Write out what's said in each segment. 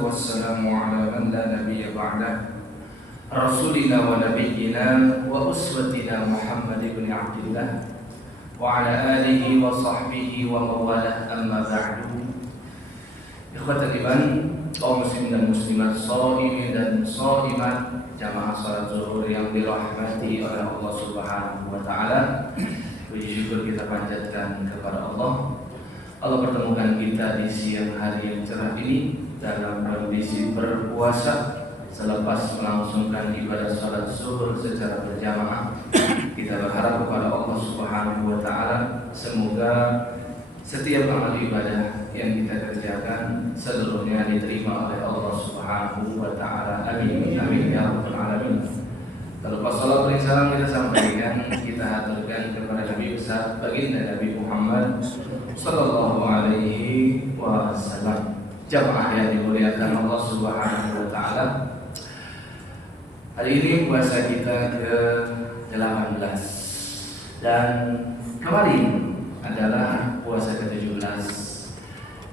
والسلام على من لا نبي بعده رسولنا ونبينا وأسوتنا محمد بن عبد الله وعلى آله وصحبه ومن والاه أما بعد. Ikhwatal iman, kaum muslimin dan muslimat, shaimin dan shaimat, jamaah salat zuhur yang dirahmati oleh Allah Subhanahu wa taala. Puji syukur kita panjatkan kepada Allah. Allah pertemukan kita di siang hari yang cerah ini dalam kondisi berpuasa selepas melangsungkan ibadah salat zuhur secara berjamaah. Kita berharap kepada Allah Subhanahu wa taala semoga setiap amal ibadah yang kita kerjakan seluruhnya diterima oleh Allah Subhanahu wa taala. Amin amin ya rabbal alamin. Lalu pas salat dan salam kita sampaikan, kita haturkan kepada Nabi besar baginda Nabi Muhammad sallallahu alaihi wasallam. Jamaah yang dimuliakan Allah Subhanahu wa taala. Hari ini puasa kita ke-18 dan kemarin adalah puasa ke-17.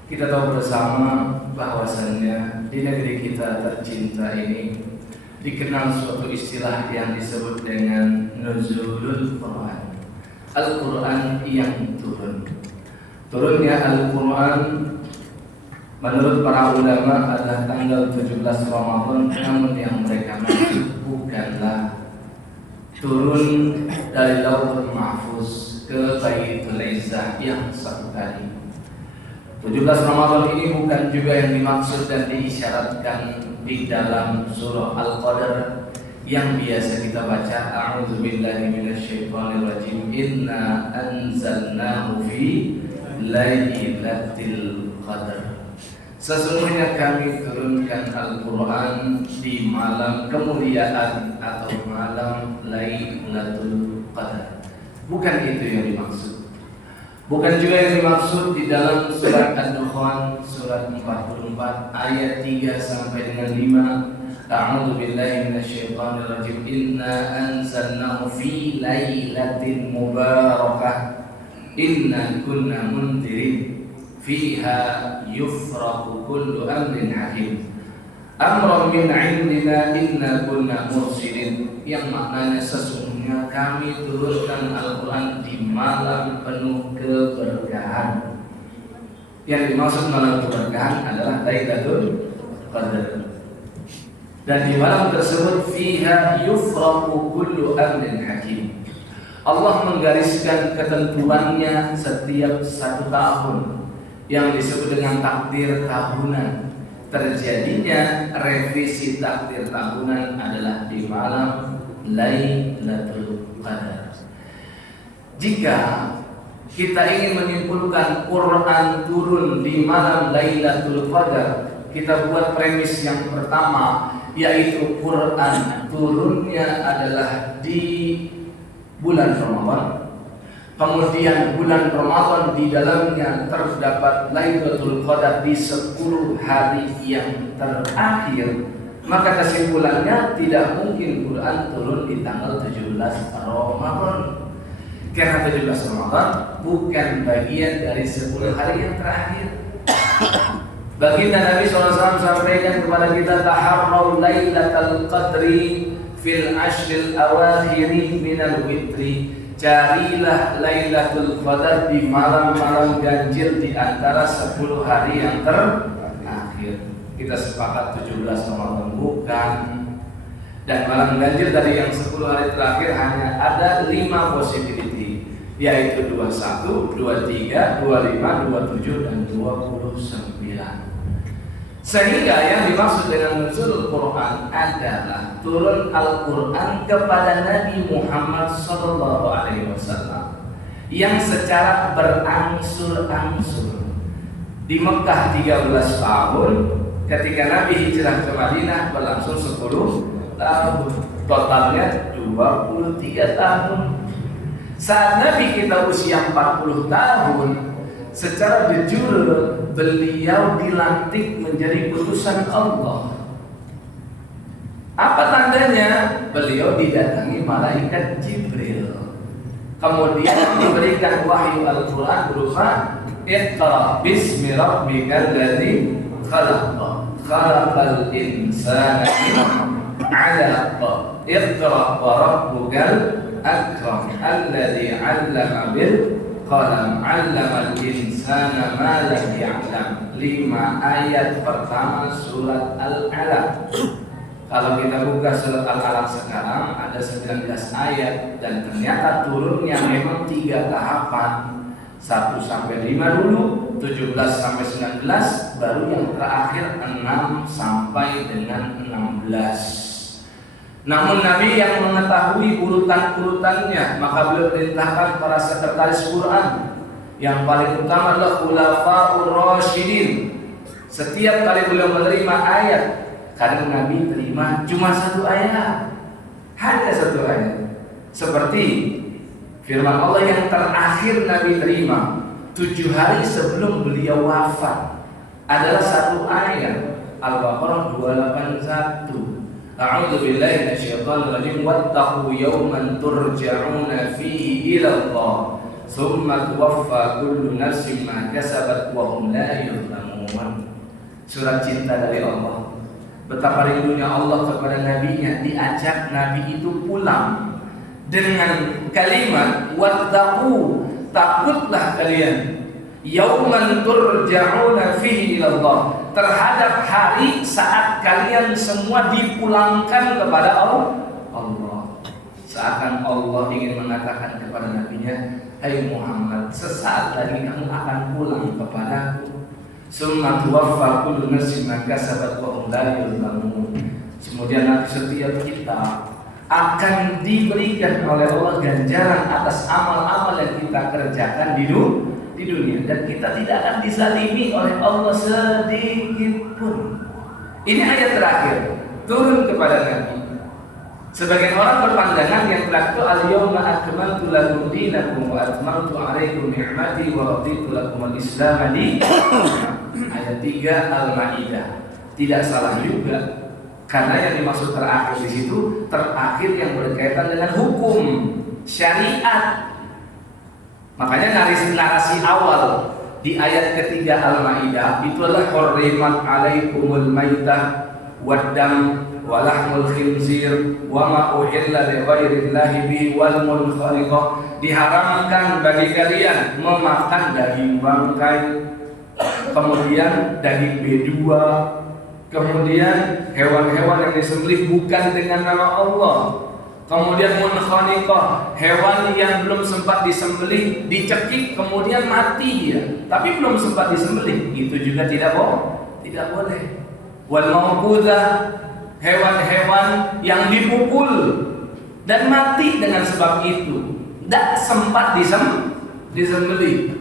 Kita tahu bersama bahwasannya di negeri kita tercinta ini dikenal suatu istilah yang disebut dengan nuzulul Quran. Al-Quran yang turun. Turunnya Al-Quran menurut para ulama adalah tanggal 17 Ramadan, namun yang mereka maksud bukanlah turun dari Lauhul Mahfuz ke Baitul Izzah yang satu tadi. 17 Ramadan ini bukan juga yang dimaksud dan diisyaratkan di dalam surah Al-Qadar yang biasa kita baca, a'udzubillahi minasyaitonirrajim, inna anzalnahu fi lailatul qadar. Sesungguhnya kami turunkan Al-Quran di malam kemuliaan atau malam Lailatul Qadar. Bukan itu yang dimaksud. Bukan juga yang dimaksud di dalam surat Ad-Dukhan surat 44 ayat 3 sampai dengan 5. A'udzu billahi minasyaitonirrajim. Inna anzalnahu fi lailatin mubarakah. Inna kunna mundirin fiha yufraqu kullu amrin hakim amran min 'indina inna kunna mursilin, yang maknanya sesungguhnya kami turunkan Al-Quran di malam penuh keberkahan. Yang dimaksud malam keberkahan adalah Lailatul Qadar, dan di malam tersebut fiha yufraqu kullu amrin hakim. Allah menggariskan ketentuannya setiap 1 tahun yang disebut dengan takdir tahunan. Terjadinya revisi takdir tahunan adalah di malam Lailatul Qadar. Jika kita ingin menyimpulkan Quran turun di malam Lailatul Qadar, kita buat premis yang pertama, yaitu Quran turunnya adalah di bulan Ramadan. Kemudian bulan Ramadan di dalamnya terdapat Lailatul Qadar di 10 hari yang terakhir. Maka kesimpulannya tidak mungkin Quran turun di tanggal 17 Ramadan. Karena 17 Ramadan bukan bagian dari 10 hari yang terakhir. Baginda Nabi SAW sampaikan kepada kita, taharraw Lailatul Qadri fil ashril awakhiri minal witri. Carilah Lailatul Qadar di malam-malam ganjil di antara 10 hari yang terakhir. Kita sepakat 17 Ramadan bukan. Dan malam ganjil dari yang 10 hari terakhir hanya ada 5 possibility, yaitu 21, 23, 25, 27 dan 29. Sehingga yang dimaksud dengan nuzulul Quran adalah turun Al-Quran kepada Nabi Muhammad SAW yang secara berangsur-angsur. Di Mekah 13 tahun, ketika Nabi hijrah ke Madinah berlangsung 10 tahun, totalnya 23 tahun. Saat Nabi kita usia 40 tahun, secara de jure beliau dilantik menjadi utusan Allah. Apa tandanya? Beliau didatangi malaikat Jibril, kemudian diberikan wahyu Al-Quran berupa Iqra bismi rabbikal ladzi khalaq khalaqal insana min 'alaq. Iqra wa rabbukal akram alladzi 'allama bil qalam 'allamal insana ma lam ya'lam. 5 ayat pertama surat Al-Alaq. Kalau kita buka surat Al-Alaq sekarang ada 19 ayat dan ternyata turunnya memang 3 tahapan. 1 sampai 5 dulu, 17 sampai 19, baru yang terakhir 6 sampai dengan 16. Namun Nabi yang mengetahui urutan-urutannya, maka beliau perintahkan para sekretaris Quran. Yang paling utama adalah Khulafaur Rasyidin. Setiap kali beliau menerima ayat, kadang Nabi terima cuma 1 ayat, hanya 1 ayat. Seperti firman Allah yang terakhir Nabi terima 7 hari sebelum beliau wafat adalah 1 ayat, Al-Baqarah 281. A'udzu billahi minasyaitonir rajim. Wattaqu yawman turja'una fihi ila Allah tsumma tuwaffa kullu nafsin ma kasabat wa hum la yuzlamun. Surat cinta dari Allah. Betapa rindunya Allah kepada nabinya, diajak nabi itu pulang dengan kalimat wattaqu, takutlah kalian, yauman turja'una fihi ila Allah, terhadap hari saat kalian semua dipulangkan kepada Allah. Seakan Allah ingin mengatakan kepada nabinya, hai Muhammad, sesaat lagi kamu akan pulang kepadaku. Summa tuwaffa kullu nafsin ma kasabat wa hum la yuzlamun. Kemudian setiap kita akan diberikan oleh Allah ganjaran atas amal-amal yang kita kerjakan di dunia, dan kita tidak akan dizalimi oleh Allah sedikit pun. Ini ayat terakhir turun kepada Nabi. Sebagian orang berpandangan yang terakhir, al-yawma akmaltu lakum dinakum wa atmamtu 'alaikum ni'mati wa raditu lakum al-islam dinan. Ayat 3 Al-Maidah. Tidak salah juga, karena yang dimaksud terakhir di situ terakhir yang berkaitan dengan hukum syariat. Makanya narasi awal di ayat ketiga Al-Maidah itu adalah hurrimat 'alaikumul maitah waddam wa lahmul khinzir wa ma uhilla li ghairillahi bihi wal munkhariqah. Diharamkan bagi kalian memakan daging bangkai, kemudian daging bedua, kemudian hewan-hewan yang disembelih bukan dengan nama Allah, kemudian munkhaniqah, hewan yang belum sempat disembelih, dicekik kemudian mati ya, tapi belum sempat disembelih, itu juga tidak boleh. Wal mauqudzah, hewan-hewan yang dipukul dan mati dengan sebab itu, tidak sempat disembelih.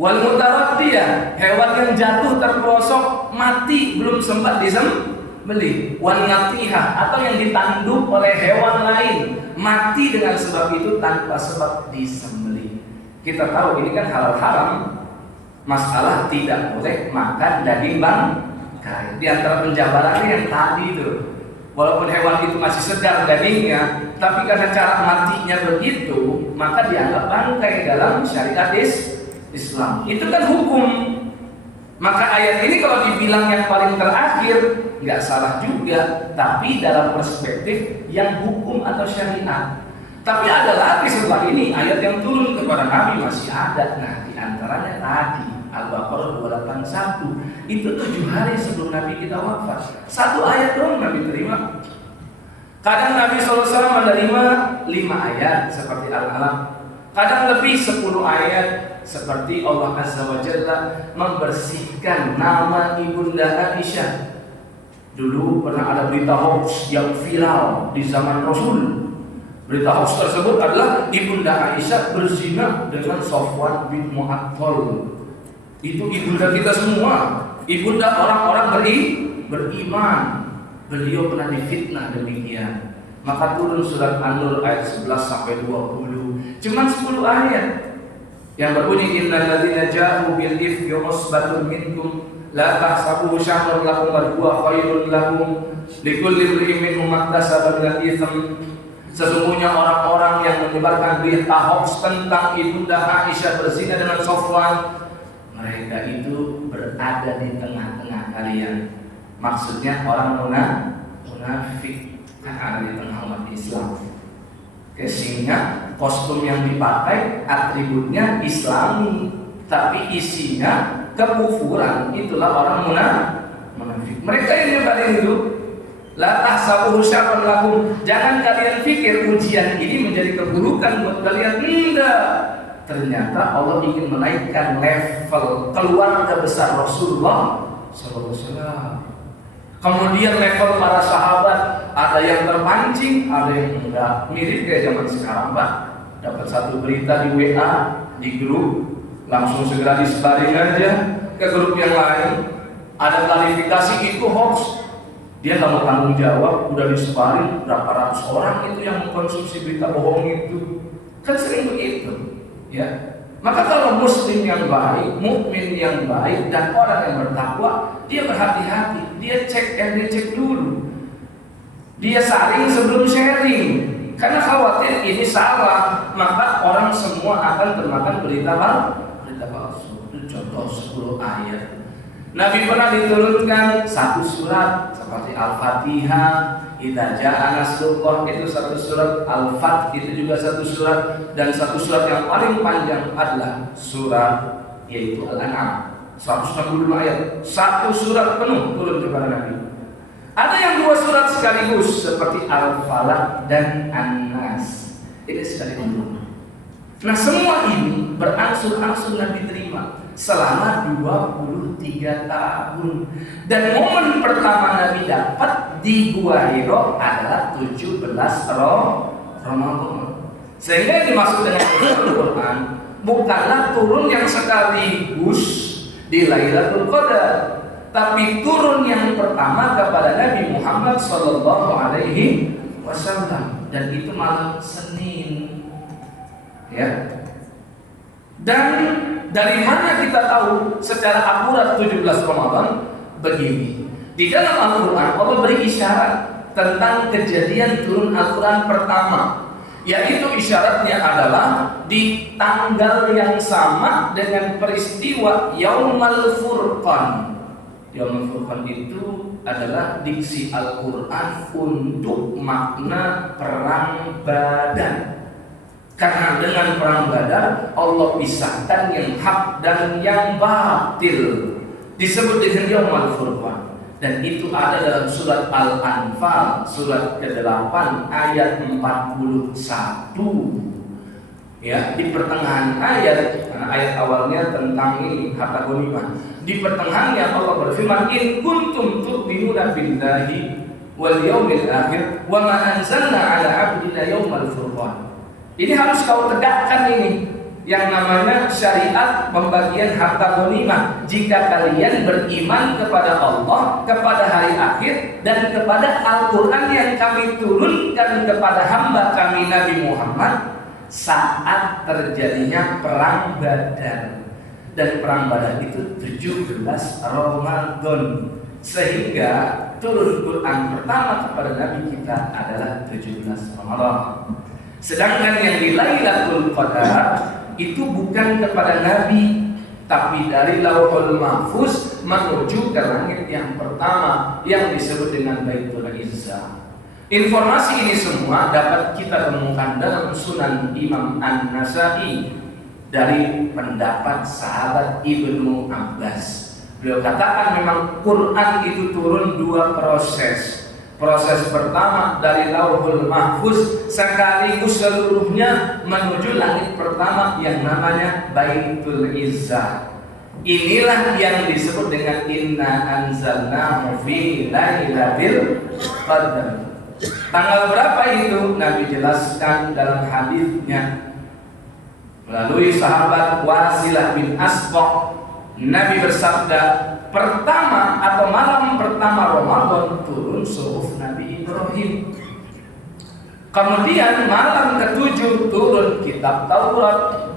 Wal mutaraddiyah, hewan yang jatuh terperosok mati belum sempat disembelih. Wan natihah, atau yang ditanduk oleh hewan lain mati dengan sebab itu tanpa sebab disembelih. Kita tahu ini kan halal haram. Masalah tidak boleh makan daging bangkai. Di antara penjabarannya yang tadi itu, walaupun hewan itu masih segar dagingnya, tapi karena cara matinya begitu, maka dianggap bangkai dalam syariat Islam. Itu kan hukum. Maka ayat ini kalau dibilang yang paling terakhir nggak salah juga, tapi dalam perspektif yang hukum atau syariat. Tapi ada lagi setelah ini ayat yang turun kepada Nabi masih ada. Nah, diantaranya tadi Al-Baqarah 281. Itu 7 hari sebelum Nabi kita wafat. 1 ayat doang Nabi terima. Kadang Nabi SAW menerima 5 ayat seperti Al-Alaq. Kadang lebih 10 ayat seperti Allah Azza wa Jalla membersihkan nama Ibunda Aisyah. Dulu pernah ada berita hoax yang viral di zaman Rasul. Berita hoax tersebut adalah Ibunda Aisyah berzina dengan Safwan bin Mu'attal. Itu ibunda kita semua, ibunda orang-orang beriman. Beliau pernah difitnah demikian. Maka turun surat An-Nur ayat 11 sampai 20. Cuman 10 ayat yang berbunyi innal ladzina ja'u bil ifki usbatun minkum la tahsabuhu syarran lakum bal huwa khairun lakum likulli imrin minhum maktasaba minal itsm. Sesungguhnya orang-orang yang menyebarkan berita hoax tentang Ibunda Aisyah berzina dengan Safwan, mereka itu berada di tengah-tengah kalian. Maksudnya orang munafik kan ada di tengah umat Islam. Sehingga kostum yang dipakai atributnya Islami, tapi isinya kekufuran. Itulah orang munafik. Mereka yang nyebarin itu, la tahsabuhu syarran lakum. Jangan kalian pikir ujian ini menjadi keburukan buat kalian. Enggak. Ternyata Allah ingin menaikkan level keluarga besar Rasulullah SAW. Kemudian level para sahabat, ada yang terpancing, ada yang enggak. Mirip kayak zaman sekarang, Pak. Dapat satu berita di WA, di grup, langsung segera disebarin aja ke grup yang lain. Ada klarifikasi itu hoax. Dia nggak mau tanggung jawab, udah disebarin berapa ratus orang itu yang mengkonsumsi berita bohong itu. Kan sering begitu, ya. Maka kalau muslim yang baik, mukmin yang baik, dan orang yang bertakwa, dia berhati-hati, dia cek and dicek dulu, dia saring sebelum sharing, karena khawatir ini salah, maka orang semua akan termakan berita palsu. Itu contoh 10 ayat. Nabi pernah diturunkan satu surat seperti Al-Fatihah, Idza Jaa Nasrullah itu satu surat, Al-Fath itu juga satu surat, dan satu surat yang paling panjang adalah surat yaitu Al-An'am 162 ayat. Satu surat penuh turun kepada Nabi. Ada yang 2 surat sekaligus seperti Al-Falaq dan An-Nas. Ini sekaligus. Nah, semua ini berangsur-angsur Nabi terima selama 23 tahun. Dan momen pertama Nabi dapat di Gua Hira adalah 17 Ramadan. Sehingga yang dimaksud dengan Al-Quran bukanlah turun yang sekaligus di Lailatul Qadar, tapi turun yang pertama kepada Nabi Muhammad SAW, dan itu malam Senin. Ya. Dan dari mana kita tahu secara akurat 17 Ramadan? Begini. Di dalam Al-Quran Allah beri isyarat tentang kejadian turun Al-Quran pertama, yaitu isyaratnya adalah di tanggal yang sama dengan peristiwa Yaumul Furqan. Yaumul Furqan itu adalah diksi Al-Quran untuk makna perang Badar. Karena dengan perang Badar Allah pisahkan yang hak dan yang batil, disebut dengan Yaumul Furqan. Dan itu ada dalam surat Al-Anfal surat ke-8 ayat 41. Ya, di pertengahan ayat awalnya tentang ini harta ghanimah. Di pertengahannya Allah berfirman, "In kuntum tu'minuna billahi wal yaumil akhir wa ma anzalna 'ala 'abdina yaumul furqan." Ini harus kau tegakkan ini yang namanya syariat pembagian harta ghanimah. Jika kalian beriman kepada Allah, kepada hari akhir, dan kepada Al-Quran yang kami turunkan kepada hamba kami Nabi Muhammad saat terjadinya perang Badar. Dan perang Badar itu 17 Ramadan. Sehingga turun Quran pertama kepada Nabi kita adalah 17 Ramadan. Sedangkan yang di Lailatul Qadar itu bukan kepada Nabi, tapi dari Lauhul Mahfuz menuju ke langit yang pertama yang disebut dengan Baitul Izzah. Informasi ini semua dapat kita temukan dalam Sunan Imam An-Nasa'i dari pendapat sahabat Ibnu Abbas. Beliau katakan memang Quran itu turun 2 proses. Proses pertama dari Lauhul Mahfuz sekaligus seluruhnya menuju langit pertama yang namanya Baitul Izzah. Inilah yang disebut dengan Inna Anzalnahu fi Lailatul Qadar. Tanggal berapa itu Nabi jelaskan dalam hadisnya melalui sahabat Wasilah bin Asqa. Nabi bersabda, pertama atau malam pertama Ramadan turun suhuf Nabi Ibrahim. Kemudian malam ke-7 turun kitab Taurat.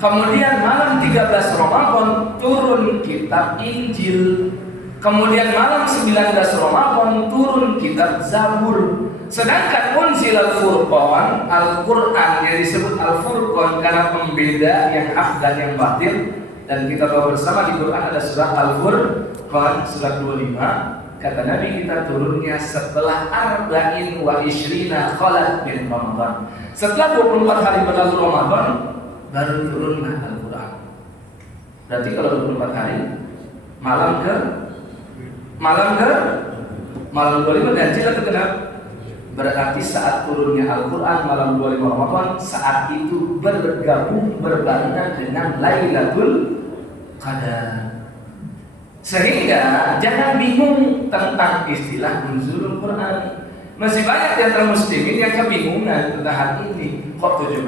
Kemudian malam 13 Ramadan turun kitab Injil. Kemudian malam 19 Ramadan turun kitab Zabur. Sedangkan unzilal Furqan, Al-Quran yang disebut Al-Furqan karena pembeda yang hak dan yang batil. Dan kita tahu bersama di Quran ada surat Al-Furqan surat 25. Kata Nabi, kita turunnya setelah arba'in wa ishrina khalat min Ramadan. Setelah 24 hari berlalu Ramadan, baru turunlah Al-Quran. Berarti kalau 24 hari, malam 25 ganjil atau genap? Berarti saat turunnya Al-Quran malam 25 Ramadan, saat itu bergabung berbarengan dengan Lailatul Qadar. Sehingga jangan bingung tentang istilah nuzulul Quran. Masih banyak di antara muslimin yang kebingungan tentang hal ini. Kok 17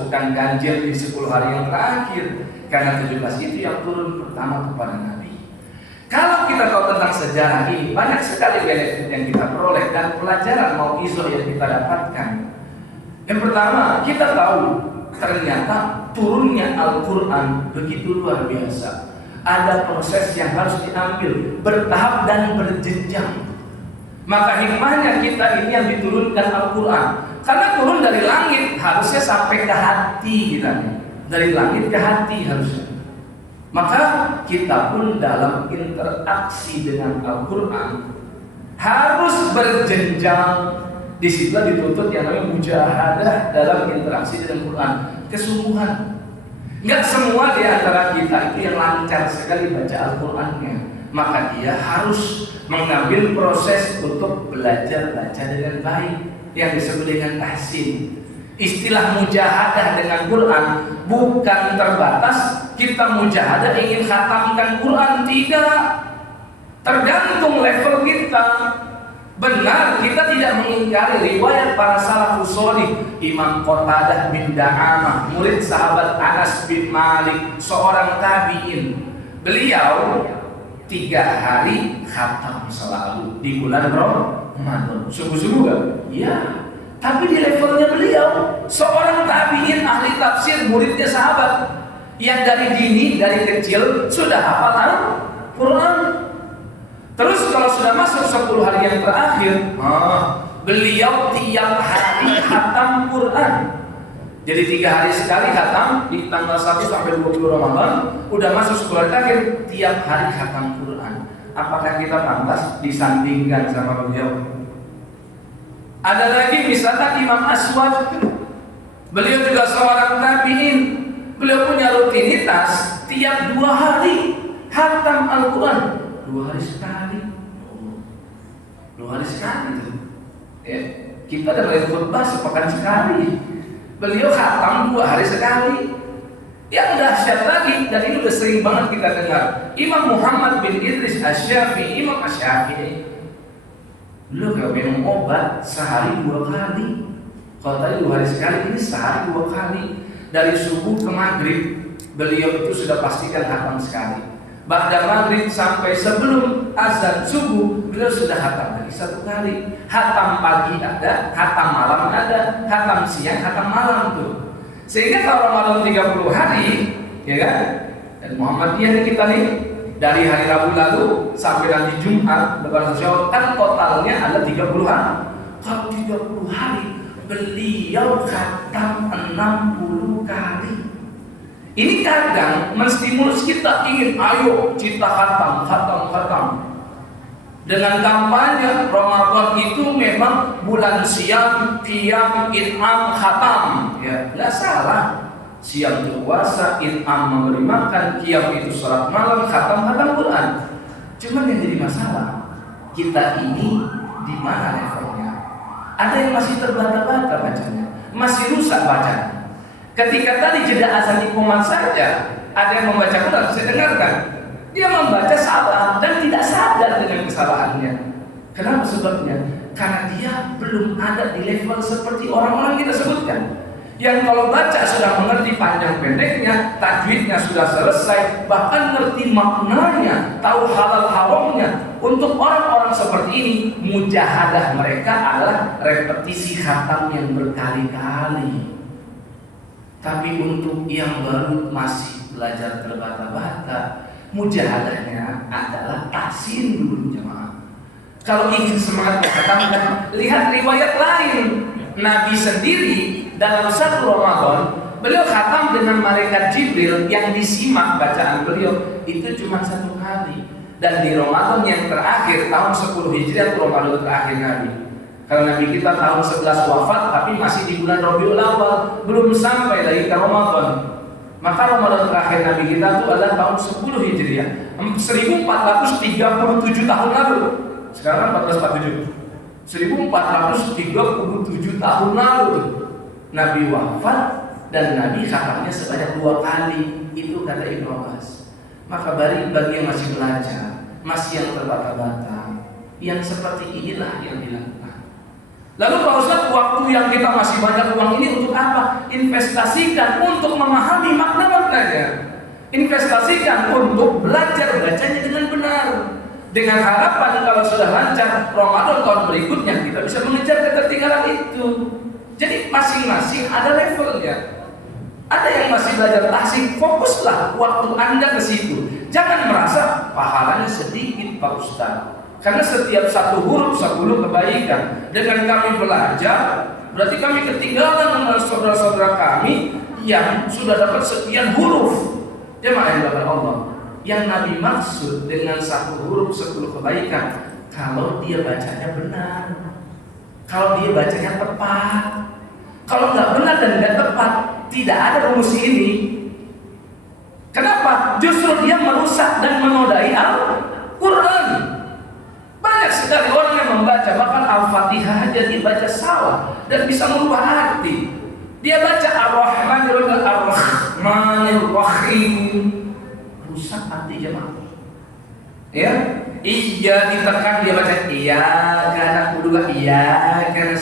bukan ganjil di 10 hari yang terakhir? Karena 17 itu yang turun pertama kepada Nabi. Kalau kita tahu tentang sejarah ini, banyak sekali benefit yang kita peroleh dan pelajaran mau'izah yang kita dapatkan. Yang pertama, kita tahu ternyata turunnya Al-Quran begitu luar biasa. Ada proses yang harus diambil bertahap dan berjenjang. Maka hikmahnya kita ini yang diturunkan Al-Quran. Karena turun dari langit harusnya sampai ke hati kita. Dari langit ke hati harusnya. Maka kita pun dalam interaksi dengan Al-Quran harus berjenjang. Di situ dituntut yang namanya mujahadah dalam interaksi dengan Al-Quran. Kesungguhan. Enggak semua di antara kita itu yang lancar sekali baca Al-Qurannya. Maka dia harus mengambil proses untuk belajar baca dengan baik, yang disebut dengan tahsin. Istilah mujahadah dengan Quran bukan terbatas kita mujahadah ingin khatamkan Quran, tidak. Tergantung level kita. Benar, kita tidak mengingkari riwayat para salafus shalih. Imam Qatadah bin Da'amah, murid sahabat Anas bin Malik, seorang tabi'in. Beliau 3 hari khatam selalu di bulan Ramadan. Sungguh-sungguh gak? Ya. Tapi di levelnya beliau, seorang tabi'in ahli tafsir, muridnya sahabat, yang dari dini, dari kecil sudah hafal Al-Quran. Terus kalau sudah masuk 10 hari yang terakhir, beliau tiap hari khatam Quran. Jadi 3 hari sekali khatam, di tanggal 1 sampai 20 Ramadan, udah masuk 10 hari terakhir, tiap hari khatam Quran. Apakah kita pantas disandingkan sama beliau? Ada lagi misalkan Imam Aswad, beliau juga seorang tabi'in. Beliau punya rutinitas tiap 2 hari khatam Al-Quran. 2 hari sekali. 2 hari sekali itu. Ya, kita dengerin khutbah sepekan sekali. Beliau khatam 2 hari sekali. Yang dahsyat lagi, dan ini udah sering banget kita dengar, Imam Muhammad bin Idris Asy-Syafi'i, Imam Asy-Syafi'i, beliau kalau minum obat sehari 2 kali. Kalau tadi 2 hari sekali, ini sehari 2 kali. Dari subuh ke maghrib, beliau itu sudah pastikan khatam sekali. Ba'da maghrib sampai sebelum azan subuh, beliau sudah khatam lagi 1 kali. Khatam pagi ada, khatam malam ada, khatam siang, khatam malam tuh. Sehingga kalau Ramadan 30 hari, ya kan? Dan Muhammadiyah kita nih, dari hari Rabu lalu sampai nanti Jumat lebaran Syawal, kan totalnya ada 30 hari. Kalau 30 hari, beliau khatam 60 kali. Ini kadang menstimulus kita ingin, ayo kita khatam. Dengan kampanye Ramadan itu memang bulan siam, qiyam, in'am, khatam. Ya, nggak salah. Siam itu puasa, in'am memberi makan, qiyam itu salat malam, khatam Quran. Cuman yang jadi masalah, kita ini di mana levelnya? Ada yang masih terbata-bata bacanya, masih rusak bacanya. Ketika tadi jeda azan iqamah saja, ada yang membaca Quran, saya dengarkan. Dia membaca salah dan tidak sadar dengan kesalahannya. Kenapa sebabnya? Karena dia belum ada di level seperti orang-orang kita sebutkan. Yang kalau baca sudah mengerti panjang pendeknya, tajwidnya sudah selesai, bahkan ngerti maknanya, tahu halal haramnya. Untuk orang-orang seperti ini, mujahadah mereka adalah repetisi khatam yang berkali-kali. Tapi untuk yang baru masih belajar terbata-bata, mujahadahnya adalah tahsin dulu jemaah. Kalau ingin semangat berkhatam, lihat riwayat lain. Nabi sendiri dalam 1 Ramadan, beliau khatam dengan malaikat Jibril yang disimak bacaan beliau itu cuma 1 kali. Dan di Ramadan yang terakhir tahun 10 Hijriah itu Ramadan terakhir Nabi. Karena Nabi kita tahun 11 wafat, tapi masih di bulan Rabiul Awal, belum sampai lagi ke Ramadan. Maka Ramadan terakhir Nabi kita itu adalah tahun 10 Hijriah, 1437 tahun lalu. Sekarang 1447. 1437 tahun lalu Nabi wafat, dan Nabi khatamnya sebanyak 2 kali. Itu kata Ibnu Abbas. Maka bagi yang masih belajar, masih yang terbata-bata, yang seperti inilah yang dilakukan. Lalu Pak Ustaz, waktu yang kita masih banyak uang ini untuk apa? Investasikan untuk memahami makna-maknanya. Investasikan untuk belajar bacanya dengan benar. Dengan harapan kalau sudah lancar Ramadan tahun berikutnya kita bisa mengejar ketertinggalan itu. Jadi masing-masing ada levelnya. Ada yang masih belajar tahsin, fokuslah waktu Anda ke situ. Jangan merasa pahalanya sedikit Pak Ustaz. Karena setiap satu huruf 10 kebaikan. Dengan kami belajar, berarti kami ketinggalan dengan saudara-saudara kami yang sudah dapat sekian huruf. Jemaah yang dimuliakan Allah. Yang Nabi maksud dengan satu huruf 10 kebaikan, kalau dia bacanya benar, kalau dia bacanya tepat. Kalau nggak benar dan nggak tepat, tidak ada rumus ini. Kenapa? Justru dia merusak dan menodai Al-Quran. Banyak sekali orang yang membaca, bahkan Al-Fatihah aja dibaca salah dan bisa merubah arti. Dia baca Ar-Rahmanir-Rahim, rusak arti jemaah. Ya, iya ditekan dia baca iya karena kudu iya karena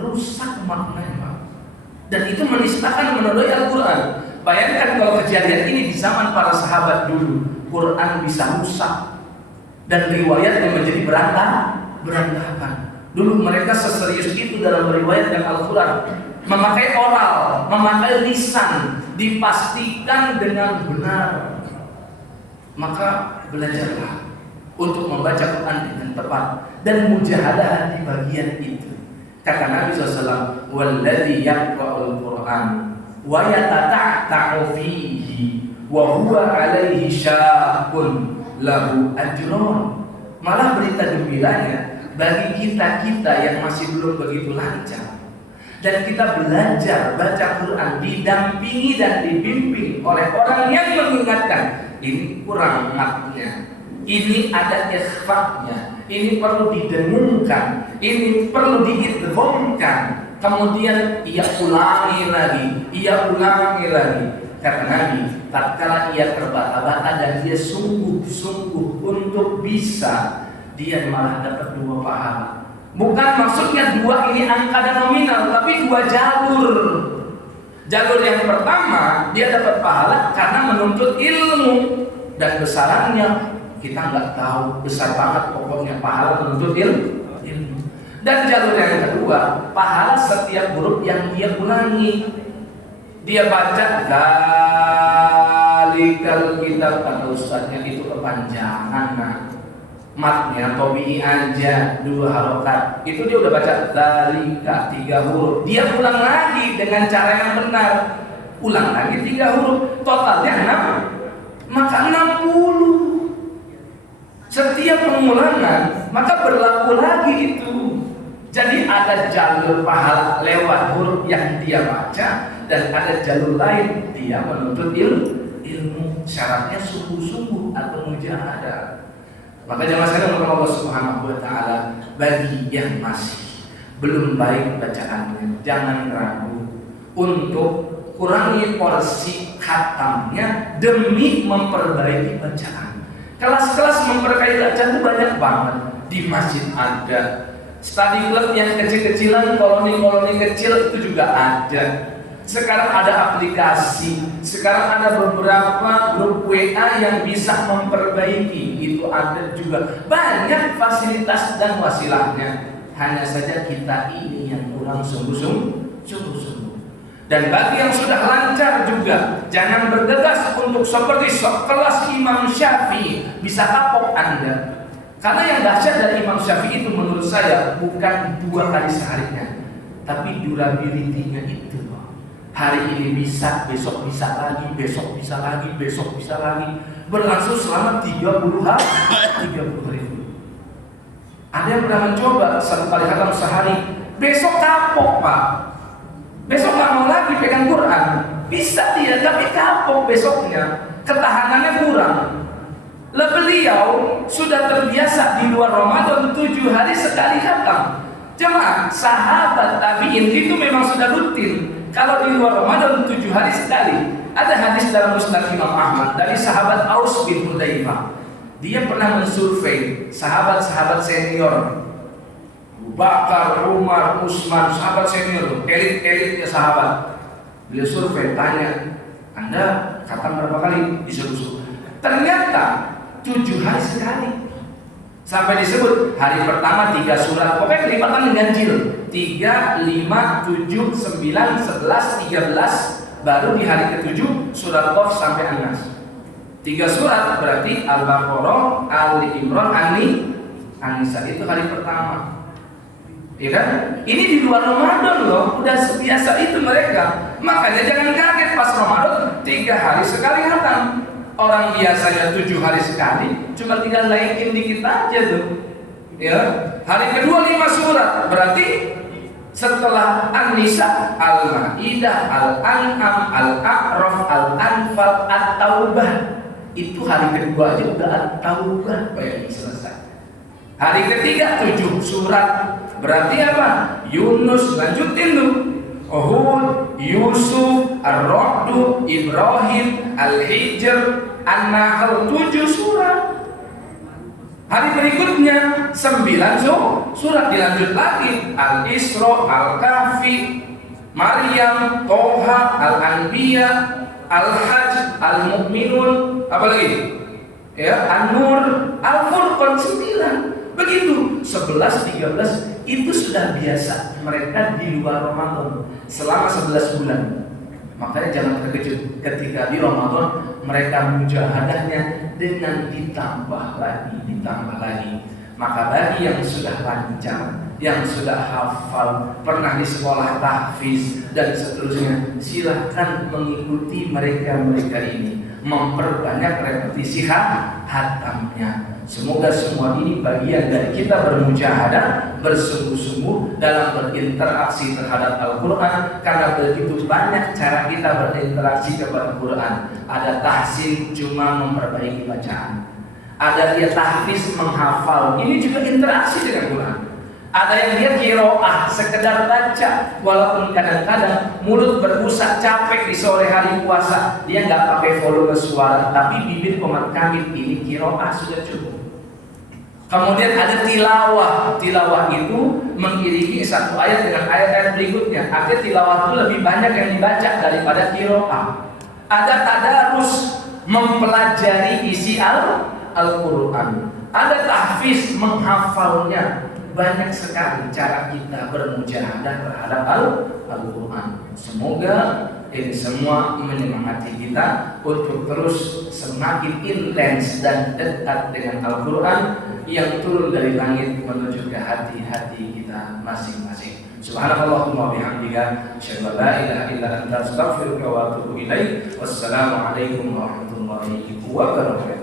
rusak maknanya. Dan itu menistakan menodai Al-Quran. Bayangkan kalau kejadian ini di zaman para sahabat dulu, Quran bisa rusak dan riwayatnya menjadi berantakan. Dulu mereka seserius itu dalam meriwayatkan Al-Quran, memakai oral, memakai lisan, dipastikan dengan benar. Maka belajarlah untuk membaca Quran dengan tepat dan mujahadah di bagian itu. Kata Nabi SAW, "Walladzi yaqra'ul Qur'an wa yatata'ta'u fihi wa huwa 'alaihi syaqqun lahu ajrun." Malah berita gembiranya bagi kita-kita yang masih belum begitu lancar dan kita belajar baca Quran didampingi dan dibimbing oleh orang yang mengingatkan, ini kurang maknya, ini ada ikhfa'nya, ini perlu didengungkan, ini perlu diidghamkan. Kemudian ia ulangi lagi. Karena Nabi, tatkala ia terbata-bata dan dia sungguh-sungguh untuk bisa, dia malah dapat 2 pahala. Bukan maksudnya 2 ini angka dan nominal, tapi 2 jalur. Jalur yang pertama, dia dapat pahala karena menuntut ilmu, dan besarannya kita nggak tahu, besar banget pokoknya pahala menuntut ilmu. Dan jalur yang kedua, pahala setiap huruf yang dia ulangi. Dia baca Zalikal kitab, kata ustaznya itu kepanjangan. Nah, matnya tobi'i aja 2 harokat. Itu dia udah baca Zalika 3 huruf. Dia ulang lagi dengan cara yang benar. Ulang lagi 3 huruf. Totalnya 6. Maka 60. Setiap pengulangan maka berlaku lagi itu. Jadi ada jalur pahala lewat huruf yang dia baca, dan ada jalur lain dia menuntut ilmu. Syaratnya sungguh-sungguh atau mujahadah. Maka jangan sekali Allah Subhanahu wa taala, bagi yang masih belum baik bacaannya, jangan ragu untuk kurangi porsi khatamnya demi memperbaiki bacaan. Kelas-kelas memperbaiki bacaan itu banyak banget. Di masjid ada, study club yang kecil-kecilan, koloni-koloni kecil itu juga ada. Sekarang ada aplikasi, sekarang ada beberapa grup WA yang bisa memperbaiki, itu ada juga. Banyak fasilitas dan wasilahnya. Hanya saja kita ini yang kurang sungguh-sungguh. Dan bagi yang sudah lancar juga, jangan bergegas untuk seperti kelas Imam Syafi'i, bisa kapok Anda. Karena yang dahsyat dari Imam Syafi'i itu menurut saya bukan 2 kali seharinya, tapi durability-nya itu. Hari ini bisa, besok bisa lagi, besok bisa lagi, besok bisa lagi. Berlangsung selama 30 hari full. Ada yang pernah mencoba 1 kali khatam sehari, besok kapok Pak. Besok nggak mau lagi pegang Quran. Bisa dia, tapi kapok besoknya. Ketahanannya kurang. Beliau sudah terbiasa di luar Ramadan 7 hari sekali khatam. Jemaah, sahabat tabi'in itu memang sudah rutin. Kalau di luar Ramadan 7 hari sekali. Ada hadis dalam Musnad Imam Ahmad dari sahabat Aus bin Hudzaifah. Dia pernah mensurvei sahabat-sahabat senior, Abu Bakar, Umar, Utsman, sahabat senior, elit-elitnya sahabat. Beliau survei, tanya, Anda khatam berapa kali? Disuruh. Ternyata 7 hari sekali. Sampai disebut hari pertama 3 surat, pokoknya kelipatan ganjil 3, 5, 7, 9, 11, 13. Baru di hari ke-7 surat Qaf sampai An-Nas. 3 surat berarti Al-Baqarah, Ali Imran, An-Nisa, itu hari pertama. Ya kan? Ini di luar Ramadan loh, udah sebiasa itu mereka. Makanya jangan kaget pas Ramadan 3 hari sekali khatam. Orang biasanya 7 hari sekali, cuma tinggal naikin dikit aja tuh. Ya, hari kedua 5 surat, berarti setelah An-Nisa, Al-Maidah, Al-An'am, Al-A'raf, Al-Anfal, At-Taubah. Itu hari kedua aja udah At-Taubah, bayangin selesai. Hari ketiga 7 surat, berarti apa? Yunus, lanjutin tuh. Hud, Yusuf, Ar-Ra'd, Ibrahim, Al-Hijr, An-Nahl, 7 surat. Hari berikutnya 9 surat, dilanjut lagi Al-Isra, Al-Kahfi, Maryam, Toha, Al-Anbiya, Al-Hajj, Al-Mu'minun, apa lagi? Ya, An-Nur, Al-Furqan, 9. Begitu 11, 13 itu sudah biasa mereka di luar Ramadan selama 11 bulan. Makanya jangan terkejut ketika di Ramadan mereka mujahadahnya dengan ditambah lagi. Maka bagi yang sudah lancar, yang sudah hafal, pernah di sekolah tahfiz dan seterusnya, silahkan mengikuti mereka ini, memperbanyak repetisi hatamnya. Semoga semua ini bagian dari kita bermujahadah, bersungguh-sungguh dalam berinteraksi terhadap Al-Quran. Karena begitu banyak cara kita berinteraksi kepada Al-Quran. Ada tahsin, cuma memperbaiki bacaan. Ada dia tahfiz, menghafal. Ini juga interaksi dengan Quran. Ada yang dia qiraah, sekedar baca, walaupun kadang-kadang mulut berbusa, capek di sore hari puasa, dia nggak pakai volume suara, tapi bibir komat kamit, ini qiraah sudah cukup. Kemudian ada tilawah itu mengiringi satu ayat dengan ayat-ayat berikutnya. Artinya tilawah itu lebih banyak yang dibaca daripada qiraah. Ada tadarus, mempelajari isi Al-Quran. Ada tahfiz, menghafalnya. Banyak sekali cara kita bermujahadah terhadap Al-Quran. Semoga ini semua menyemangati kita untuk terus semakin intens dan dekat dengan Al-Quran yang turun dari langit menuju ke hati-hati kita masing-masing. Subhanallahumma bihamdika, asyhadu an la ilaha illa anta, astaghfiruka wa atubu ilaik. Wassalamualaikum warahmatullahi wabarakatuh.